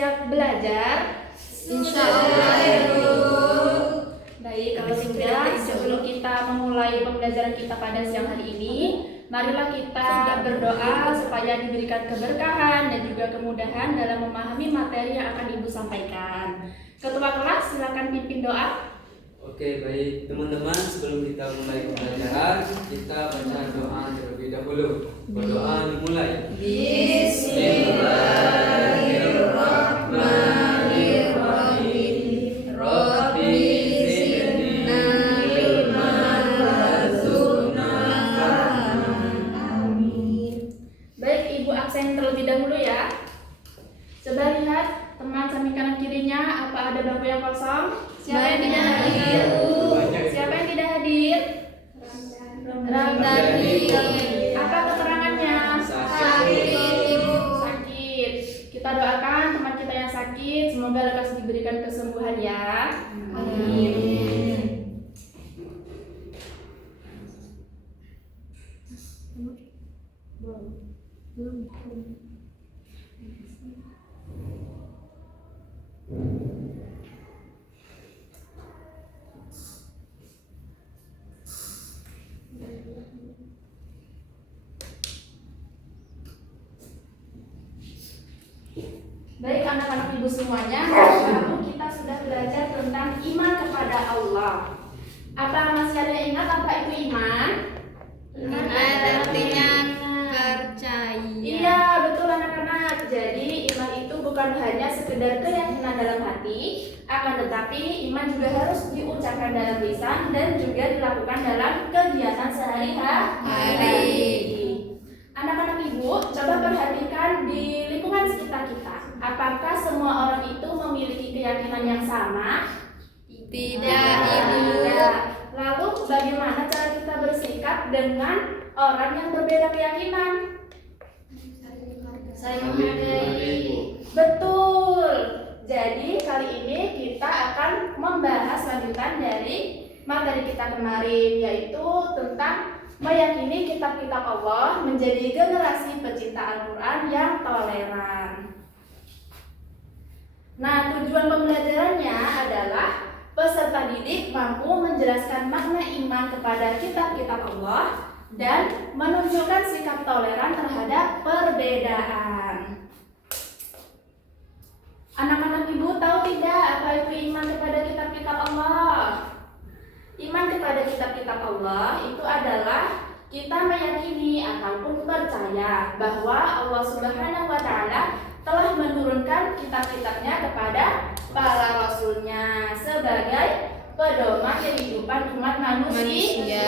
siap belajar? Insya Allah ya Bu. Baik, kalau sudah, sebelum kita memulai pembelajaran kita pada siang hari ini, marilah kita berdoa supaya diberikan keberkahan dan juga kemudahan dalam memahami materi yang akan Ibu sampaikan. Ketua kelas, silakan pimpin doa. Oke, baik teman-teman, sebelum kita mulai pembelajaran, kita baca doa terlebih dahulu. Berdoa dimulai. Bismillahirrahmanirrahim. Rabbi zidna ilman warzuqna fahman. Amin. Baik, Ibu absen terlebih dahulu ya. Coba lihat teman samping kanan kirinya, apa ada bangku yang kosong? Siapa yang tidak hadir? Siapa yang tidak hadir? Ramdhani. Apa keterangannya? Sakit. Sakit. Kita doakan teman kita yang sakit, semoga lekas diberikan kesembuhan ya. Amin. Baik anak-anak Ibu semuanya, lalu kita sudah belajar tentang iman kepada Allah. Apa masih ada yang ingat apa itu iman? Iman artinya percaya. Iya, betul anak-anak. Jadi iman itu bukan hanya sekedar keyakinan dalam hati, akan tetapi iman juga harus diucapkan dalam lisan dan juga dilakukan dalam kegiatan sehari-hari. Anak-anak Ibu, coba perhatikan di lingkungan sekitar kita. Apakah semua orang itu memiliki keyakinan yang sama? Tidak, Ibu. Tidak. Lalu bagaimana cara kita bersikap dengan orang yang berbeda keyakinan? Saling menghargai. Betul. Jadi kali ini kita akan membahas lanjutan dari materi kita kemarin, yaitu tentang meyakini kitab-kitab Allah menjadi generasi pecinta Al-Quran yang toleran. Nah, tujuan pembelajarannya adalah peserta didik mampu menjelaskan makna iman kepada kitab-kitab Allah dan menunjukkan sikap toleran terhadap perbedaan. Anak-anak Ibu tahu tidak apa itu iman kepada kitab-kitab Allah? Iman kepada kitab-kitab Allah itu adalah kita meyakini ataupun percaya bahwa Allah Subhanahu wa Ta'ala telah menurunkan kitab-kitabnya kepada para rasulnya sebagai pedoman kehidupan umat manusia.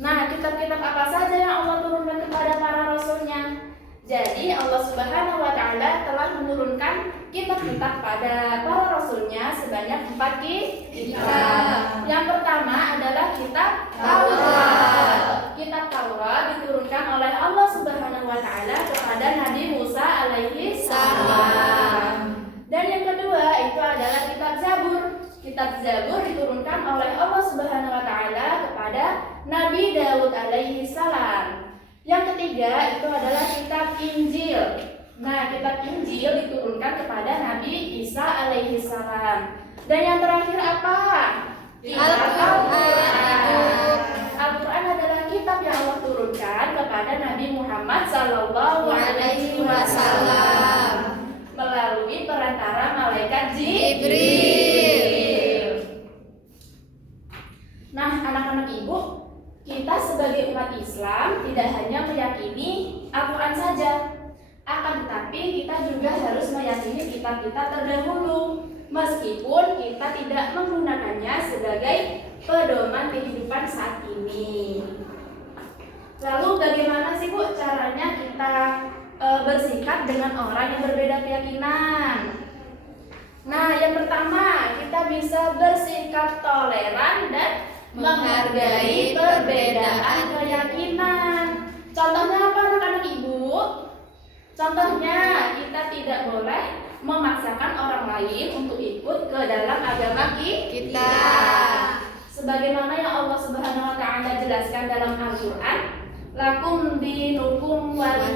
Nah, kitab-kitab apa saja yang Allah turunkan kepada para rasulnya? Jadi Allah Subhanahu wa Ta'ala telah menurunkan kitab-kitab pada para rasulnya sebanyak 4 kitab. Yang pertama adalah kitab Taurat. Kitab Taurat diturunkan oleh Allah Subhanahu wa Ta'ala kepada Nabi Musa alaihi salam. Dan yang kedua itu adalah kitab Zabur. Kitab Zabur diturunkan oleh Allah Subhanahu wa Ta'ala kepada Nabi Daud alaihi salam. Yang ketiga itu adalah kitab Injil. Nah, kitab Injil diturunkan kepada Nabi Isa alaihi salam. Dan yang terakhir apa? Al-Quran. Al-Quran adalah kitab yang Allah turunkan kepada Nabi Muhammad sallallahu alaihi wasallam melalui perantara malaikat Jibril. Nah, anak-anak Ibu, kita sebagai umat Islam tidak hanya meyakini Al-Quran saja, akan tetapi kita juga harus meyakini kitab-kitab terdahulu, meskipun kita tidak menggunakannya sebagai pedoman kehidupan saat ini. Lalu bagaimana sih Bu caranya kita bersikap dengan orang yang berbeda keyakinan? Nah, yang pertama kita bisa bersikap toleran dan menghargai perbedaan keyakinan. Contohnya apa anak-anak Ibu? Contohnya kita tidak boleh memaksakan orang lain untuk ikut ke dalam agama kita. Sebagaimana yang Allah Subhanahu wa Ta'ala jelaskan dalam Al-Quran, lakum dinukum waliya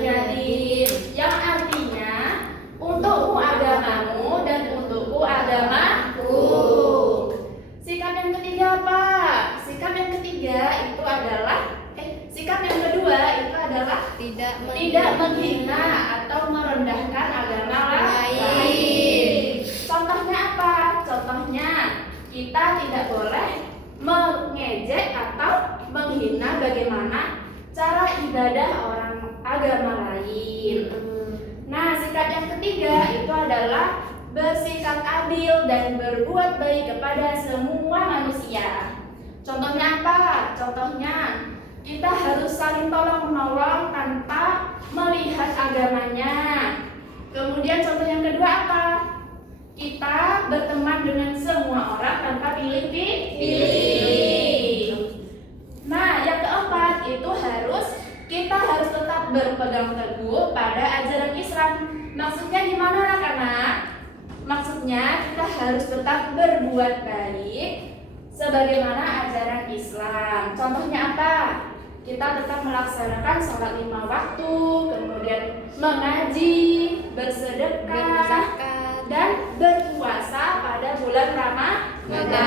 tidak menghina atau merendahkan agama lain. Contohnya apa? Contohnya kita tidak boleh mengejek atau menghina bagaimana cara ibadah orang agama lain. Nah, sikap yang ketiga itu adalah bersikap adil dan berbuat baik kepada semua manusia. Contohnya apa? Contohnya kita harus saling tolong menolong tanpa melihat agamanya. Kemudian contoh yang kedua apa? Kita berteman dengan semua orang tanpa pilih-pilih. Nah, yang keempat itu kita harus tetap berpegang teguh pada ajaran Islam. Maksudnya gimana anak-anak? Maksudnya kita harus tetap berbuat baik sebagaimana ajaran Islam. Contohnya apa? Kita tetap melaksanakan sholat 5 waktu, kemudian mengaji, bersedekah, dan berpuasa pada bulan Ramadan.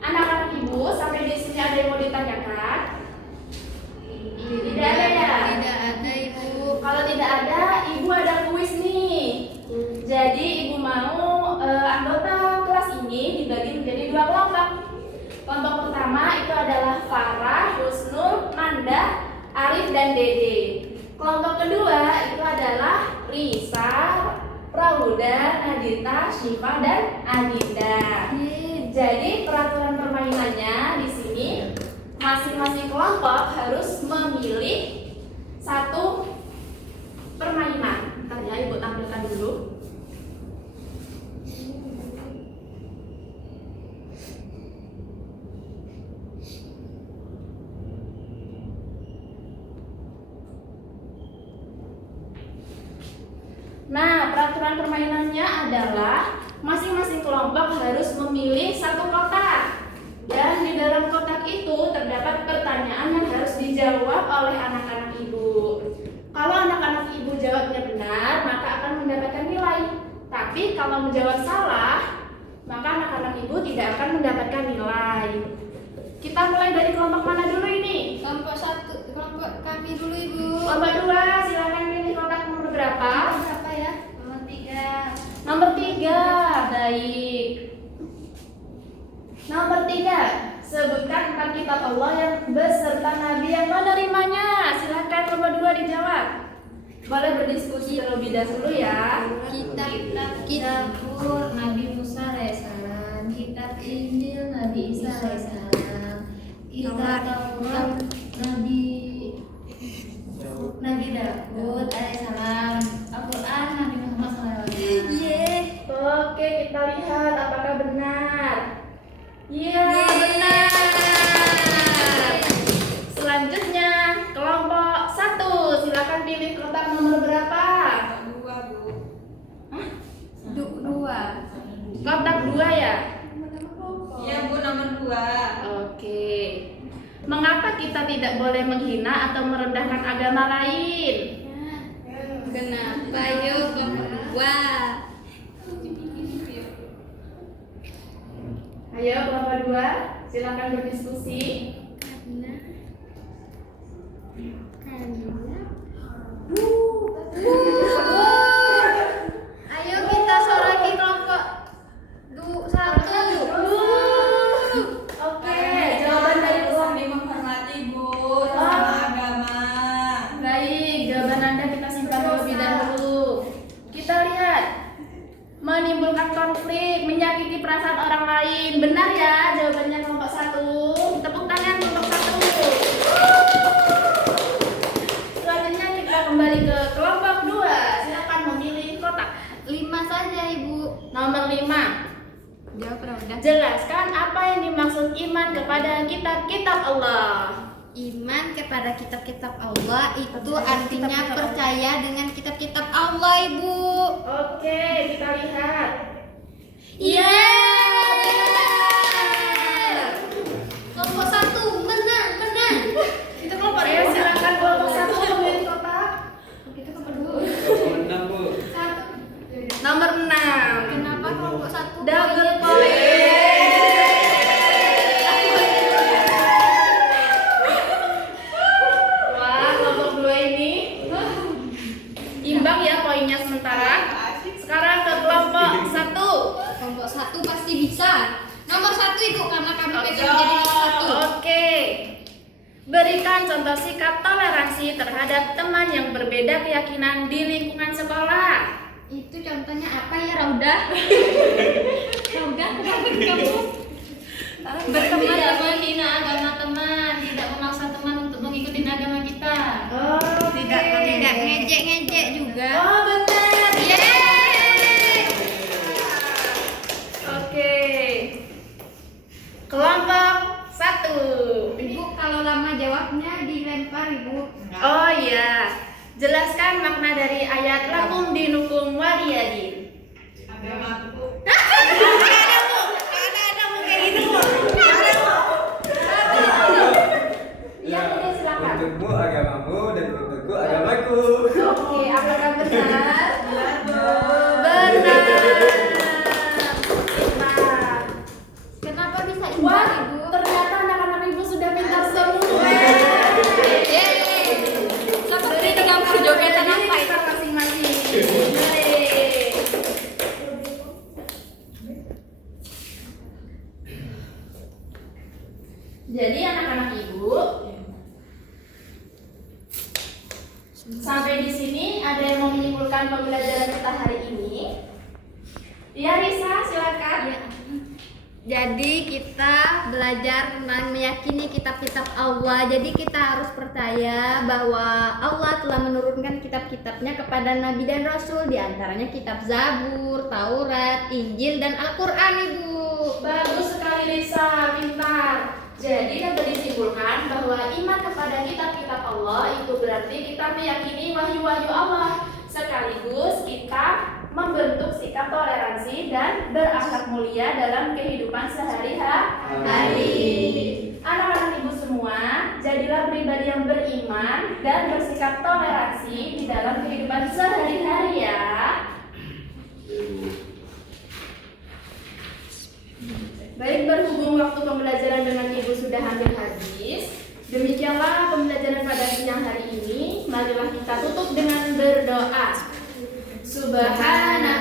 Anak-anak ibu, sampai di sini ada yang mau ditanyakan? Tidak ada ya? Tidak ada, Ibu. Kalau tidak ada, ibu ada kuis nih. Jadi ibu mau anggota kelas ini dibagi menjadi 2 kelompok. Kelompok pertama itu adalah Farah, Husnul, Manda, Arif, dan Dede. Kelompok kedua itu adalah Risa, Rauda, Nadita, Syifa, dan Adinda. Jadi peraturan permainannya di sini masing-masing kelompok harus memilih satu permainan. Bentar ya, ibu tampilkan dulu. Nah, peraturan permainannya adalah masing-masing kelompok harus memilih satu kotak. Dan di dalam kotak itu terdapat pertanyaan yang harus dijawab oleh anak-anak ibu. Kalau anak-anak ibu jawabnya benar, maka akan mendapatkan nilai. Tapi kalau menjawab salah, maka anak-anak ibu tidak akan mendapatkan nilai. Kita mulai dari kelompok mana dulu ini? Kelompok 1, kelompok kami dulu, Ibu. Kelompok 2, silakan pilih kotak nomor berapa? Berapa ya? Nomor 3. Nomor 3, baik. Nomor 3, sebutkan 4 kitab Allah yang beserta Nabi yang menerimanya. Silakan nomor 2 dijawab. Boleh berdiskusi terlebih dahulu ya. Kitab Zabur Nabi Musa alaihissalam, kitab Injil Nabi Isa alaihissalam, kitab Taurat Nabi Daud alaihissalam, Al-Quran Nabi Muhammad SAW. Oke, kita lihat apakah benar. Iya, benar. Selanjutnya kelompok 1, silakan pilih kotak nomor berapa? 2, Bu. Hah? 2. Kotak 2 ya? Iya, Bu, nomor 2. Oke. Mengapa kita tidak boleh menghina atau merendahkan agama lain? Kenapa? Yuk, kelompok 2. Ayo kelompok 2, silakan berdiskusi. Ayo kita soraki kelompok 1. Oke, jawaban dari kelompok. Menghormati Bu sama agama. Baik, jawaban Anda kita simpan terlebih dahulu. Kita lihat. Menimbulkan konflik, menyakiti perasaan orang lain. Benar ya jawabannya kelompok 1. Tepuk tangan kelompok 1. Selanjutnya kita kembali ke kelompok 2. Silakan memilih kotak. 5 saja, Ibu. Nomor 5. Jawab udah. Jelaskan apa yang dimaksud iman kepada kitab-kitab Allah. Iman kepada kitab-kitab Allah itu artinya Kitab-kitab Allah. percaya dengan kitab-kitab Allah, Ibu. Oke, kita lihat. Iya. Kelompok 1 menang. Itu kelompok ya, silakan kelompok 1 memilih kotak. Kita kelompok 2. Kelompok 6, Bu. 1. Nomor 6. Kenapa kelompok 1? Double point. Wah, kelompok poinnya sementara. Sekarang ke kelompok 1. Kelompok 1 pasti bisa. Nomor 1 Ibu, karena kami pengen jadi nomor 1. Oke. Berikan contoh sikap toleransi terhadap teman yang berbeda keyakinan di lingkungan sekolah. Itu contohnya apa ya, Rauda? Rauda, kenapa kamu? Berteman tidak menghina agama teman, tidak memaksa teman untuk mengikuti agama kita. Oh, Tidak ngejek-ngejek juga. Oh, benar. Yeay! Oke. Kelompok 1. Ibu kalau lama jawabnya dilempar Ibu. Oh iya. Jelaskan makna dari ayat lakum dinukum waliyadin. Agamaku. Iya, boleh silakan. Untukmu agamamu dan untukku agamaku. Oke, apakah benar? Benar. Benar. Nah, Kenapa bisa wah, indah Ibu? ternyata anak-anak ibu sudah pintar semua. Yeay! Seperti 30 jogetan apa itu? Masing-masing. Yeay. Jadi anak-anak ibu, sampai di sini ada yang mau menyimpulkan pembelajaran kita hari ini? Ya Risa, silakan. Iya. Jadi kita belajar meyakini kitab-kitab Allah. Jadi kita harus percaya bahwa Allah telah menurunkan kitab-kitabnya kepada Nabi dan Rasul. Di antaranya kitab Zabur, Taurat, Injil, dan Al-Quran Ibu. Bagus sekali Risa, pintar. Jadi dapat disimpulkan bahwa iman kepada kitab-kitab Allah itu berarti kita meyakini wahyu-wahyu Allah, sekaligus kita membentuk sikap toleransi dan berakhlak mulia dalam kehidupan sehari-hari. Anak-anak ibu semua, jadilah pribadi yang beriman dan bersikap toleransi di dalam kehidupan sehari-hari ya. Baik, berhubung waktu pembelajaran dengan ibu sudah hampir habis, demikianlah pembelajaran pada siang hari ini. Marilah kita tutup dengan berdoa. Subhanallah.